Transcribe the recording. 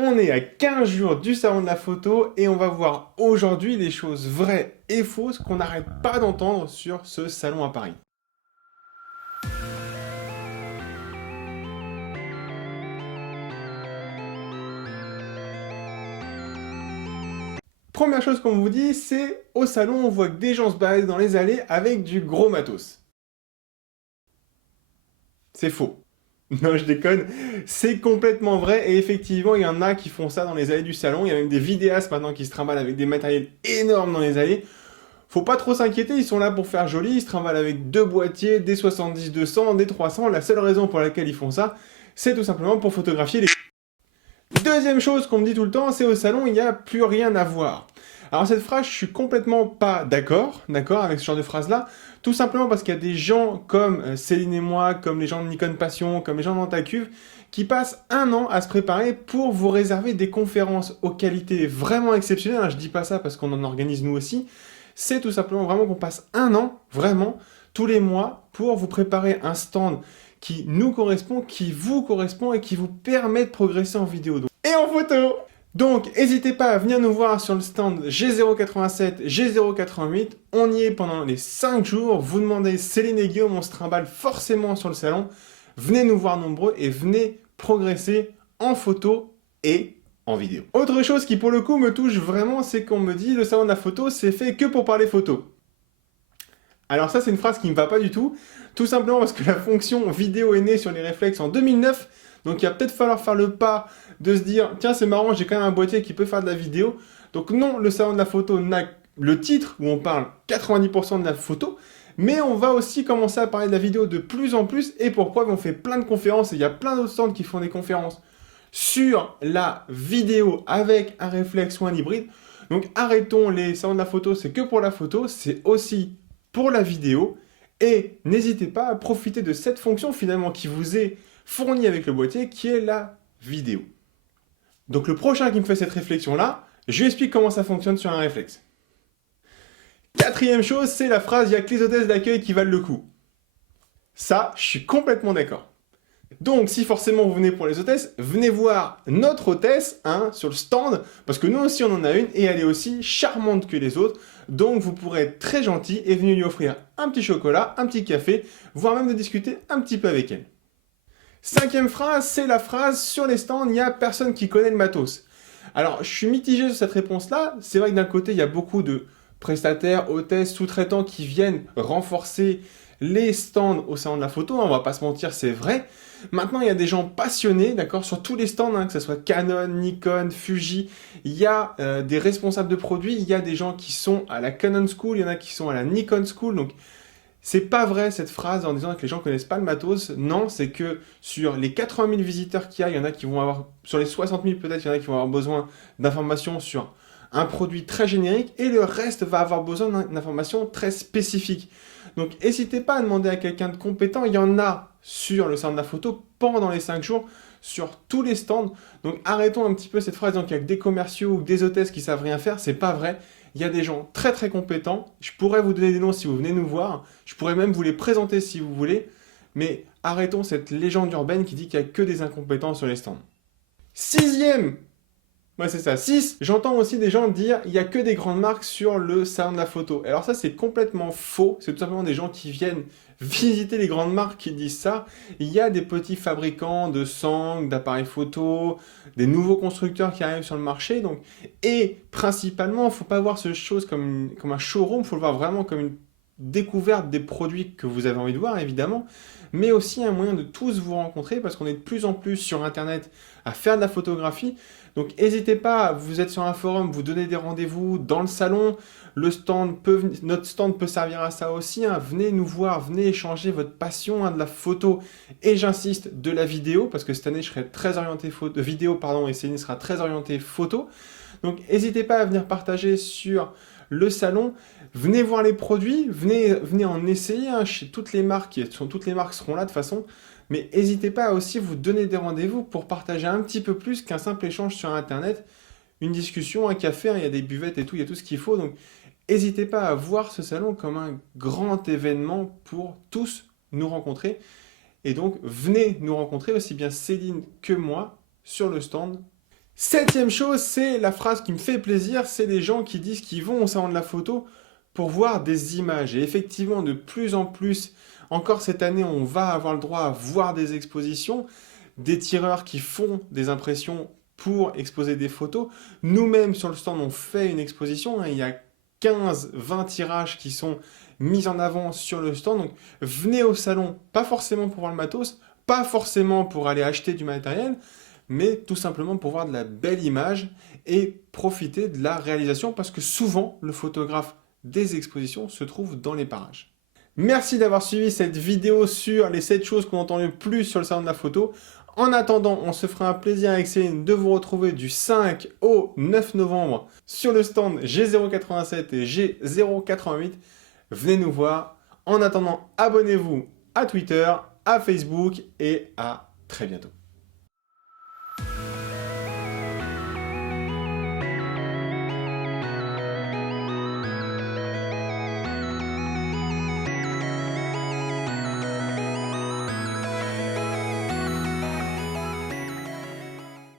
On est à 15 jours du salon de la photo et on va voir aujourd'hui les choses vraies et fausses qu'on n'arrête pas d'entendre sur ce salon à Paris. Première chose qu'on vous dit, c'est au salon on voit que des gens se baladent dans les allées avec du gros matos. C'est faux. Non, je déconne. C'est complètement vrai et effectivement, il y en a qui font ça dans les allées du salon. Il y a même des vidéastes maintenant qui se trimballent avec des matériels énormes dans les allées. Faut pas trop s'inquiéter, ils sont là pour faire joli, ils se trimballent avec deux boîtiers, des 70-200, des 300. La seule raison pour laquelle ils font ça, c'est tout simplement pour photographier les... Deuxième chose qu'on me dit tout le temps, c'est au salon, il n'y a plus rien à voir. Alors cette phrase, je suis complètement pas d'accord avec ce genre de phrase-là, tout simplement parce qu'il y a des gens comme Céline et moi, comme les gens de Nikon Passion, comme les gens de Cuve, qui passent un an à se préparer pour vous réserver des conférences aux qualités vraiment exceptionnelles. Je dis pas ça parce qu'on en organise nous aussi, c'est tout simplement vraiment qu'on passe un an, vraiment, tous les mois, pour vous préparer un stand qui nous correspond, qui vous correspond et qui vous permet de progresser en vidéo et en photo. Donc, n'hésitez pas à venir nous voir sur le stand G087, G088. On y est pendant les 5 jours. Vous demandez Céline et Guillaume, on se trimballe forcément sur le salon. Venez nous voir nombreux et venez progresser en photo et en vidéo. Autre chose qui pour le coup me touche vraiment, c'est qu'on me dit le salon de la photo, c'est fait que pour parler photo. Alors ça, c'est une phrase qui ne me va pas du tout simplement parce que la fonction vidéo est née sur les réflexes en 2009, donc il va peut-être falloir faire le pas de se dire, tiens c'est marrant, j'ai quand même un boîtier qui peut faire de la vidéo. Donc non, le salon de la photo n'a le titre où on parle 90% de la photo, mais on va aussi commencer à parler de la vidéo de plus en plus, et pourquoi on fait plein de conférences, et il y a plein d'autres stands qui font des conférences sur la vidéo avec un réflexe ou un hybride. Donc arrêtons les salons de la photo, c'est que pour la photo, c'est aussi pour la vidéo. Et n'hésitez pas à profiter de cette fonction finalement qui vous est fournie avec le boîtier, qui est la vidéo. Donc le prochain qui me fait cette réflexion-là, je lui explique comment ça fonctionne sur un réflexe. Quatrième chose, c'est la phrase « il n'y a que les hôtesses d'accueil qui valent le coup ». Ça, je suis complètement d'accord. Donc, si forcément vous venez pour les hôtesses, venez voir notre hôtesse sur le stand, parce que nous aussi on en a une, et elle est aussi charmante que les autres. Donc vous pourrez être très gentil et venir lui offrir un petit chocolat, un petit café, voire même de discuter un petit peu avec elle. Cinquième phrase, c'est la phrase « sur les stands, il n'y a personne qui connaît le matos ». Alors, je suis mitigé sur cette réponse-là. C'est vrai que d'un côté, il y a beaucoup de prestataires, hôtesses, sous-traitants qui viennent renforcer les stands au salon de la photo. On va pas se mentir, c'est vrai. Maintenant, il y a des gens passionnés, d'accord, sur tous les stands, que ce soit Canon, Nikon, Fuji. Il y a des responsables de produits, il y a des gens qui sont à la Canon School, il y en a qui sont à la Nikon School. Donc, c'est pas vrai cette phrase en disant que les gens connaissent pas le matos. Non, c'est que sur les 80 000 visiteurs qu'il y a, il y en a qui vont avoir, sur les 60 000 peut-être, il y en a qui vont avoir besoin d'informations sur un produit très générique et le reste va avoir besoin d'informations très spécifiques. Donc n'hésitez pas à demander à quelqu'un de compétent, il y en a sur le salon de la photo pendant les 5 jours, sur tous les stands. Donc arrêtons un petit peu cette phrase, donc il y a que des commerciaux ou des hôtesses qui savent rien faire, c'est pas vrai. Il y a des gens très très compétents, je pourrais vous donner des noms si vous venez nous voir, je pourrais même vous les présenter si vous voulez, mais arrêtons cette légende urbaine qui dit qu'il n'y a que des incompétents sur les stands. Sixième, ouais, c'est ça. 6. J'entends aussi des gens dire il n'y a que des grandes marques sur le salon de la photo. Alors ça, c'est complètement faux. C'est tout simplement des gens qui viennent visiter les grandes marques qui disent ça. Il y a des petits fabricants de sangles, d'appareils photo, des nouveaux constructeurs qui arrivent sur le marché. Donc, et principalement, il ne faut pas voir ce chose comme un showroom, il faut le voir vraiment comme une découverte des produits que vous avez envie de voir, évidemment, mais aussi un moyen de tous vous rencontrer parce qu'on est de plus en plus sur Internet à faire de la photographie. Donc n'hésitez pas, vous êtes sur un forum, vous donnez des rendez-vous dans le salon, notre stand peut servir à ça aussi, venez nous voir, venez échanger votre passion de la photo et j'insiste de la vidéo parce que cette année je serai très orienté vidéo et Céline sera très orientée photo. Donc n'hésitez pas à venir partager sur le salon, venez voir les produits, venez en essayer chez toutes les marques, toutes les marques seront là de toute façon. Mais n'hésitez pas à aussi vous donner des rendez-vous pour partager un petit peu plus qu'un simple échange sur Internet, une discussion, un café, il y a des buvettes et tout, il y a tout ce qu'il faut. Donc n'hésitez pas à voir ce salon comme un grand événement pour tous nous rencontrer. Et donc venez nous rencontrer, aussi bien Céline que moi, sur le stand. Septième chose, c'est la phrase qui me fait plaisir, c'est les gens qui disent qu'ils vont au salon de la photo pour voir des images. Et effectivement, de plus en plus, encore cette année, on va avoir le droit à voir des expositions, des tireurs qui font des impressions pour exposer des photos. Nous-mêmes, sur le stand, on fait une exposition, hein. Il y a 15-20 tirages qui sont mis en avant sur le stand. Donc, venez au salon, pas forcément pour voir le matos, pas forcément pour aller acheter du matériel, mais tout simplement pour voir de la belle image et profiter de la réalisation parce que souvent le photographe des expositions se trouve dans les parages. Merci d'avoir suivi cette vidéo sur les 7 choses qu'on entend le plus sur le salon de la photo. En attendant, on se fera un plaisir avec Céline de vous retrouver du 5 au 9 novembre sur le stand G087 et G088. Venez nous voir. En attendant, abonnez-vous à Twitter, à Facebook et à très bientôt.